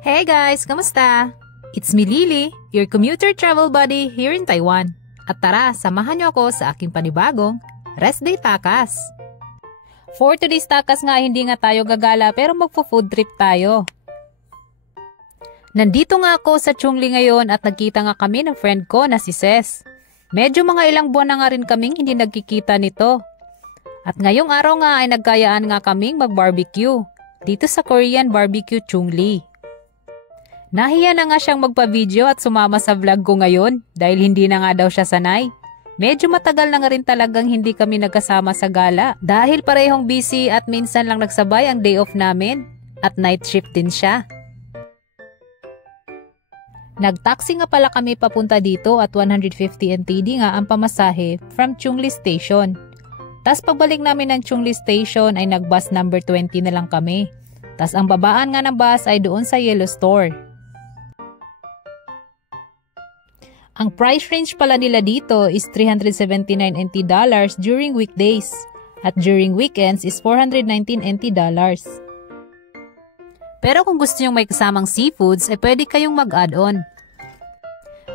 Hey guys, kamusta? It's me Lily, your commuter travel buddy here in Taiwan. At tara, samahan niyo ako sa aking panibagong Rest Day Takas. For today's takas nga, hindi nga tayo gagala pero magpo-food trip tayo. Nandito nga ako sa Chungli ngayon at nagkita nga kami ng friend ko na si Ses. Medyo mga ilang buwan na nga rin kaming hindi nagkikita nito. At ngayong araw nga ay nagkayaan nga kaming mag-barbecue dito sa Korean Barbecue Chungli. Nahiya na nga siyang magpa-video at sumama sa vlog ko ngayon dahil hindi na nga daw siya sanay. Medyo matagal na nga rin talagang hindi kami nagkasama sa gala dahil parehong busy at minsan lang nagsabay ang day off namin at night shift din siya. Nag-taxi nga pala kami papunta dito at 150 NTD nga ang pamasahe from Chungli Station. Tas pagbalik namin ng Chungli Station ay nag-bus number 20 na lang kami. Tas ang babaan nga ng bus ay doon sa Yellow Store. Ang price range pala nila dito is 379 NT dollars during weekdays at during weekends is 419 NT dollars. Pero kung gusto nyong may kasamang seafoods ay pwede kayong mag-add-on.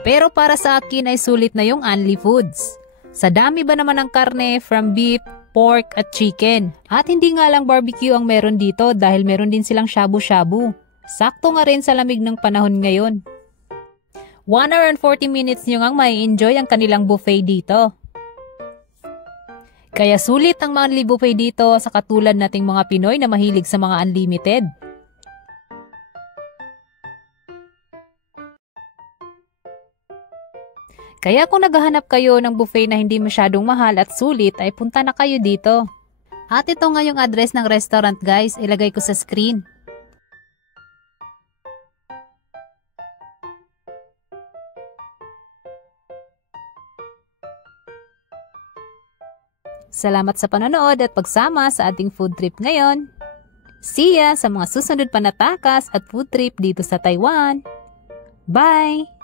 Pero para sa akin ay sulit na yung only foods. Sa dami ba naman ng karne from beef, pork at chicken. At hindi nga lang barbecue ang meron dito dahil meron din silang shabu-shabu. Sakto nga rin sa lamig ng panahon ngayon. 1 hour and 40 minutes nyo ngang may enjoy ang kanilang buffet dito. Kaya sulit ang mga buffet dito sa katulad nating mga Pinoy na mahilig sa mga unlimited. Kaya kung naghahanap kayo ng buffet na hindi masyadong mahal at sulit ay punta na kayo dito. At ito nga yung address ng restaurant guys, ilagay ko sa screen. Salamat sa panonood at pagsama sa ating food trip ngayon. See ya sa mga susunod pa na takas at food trip dito sa Taiwan. Bye!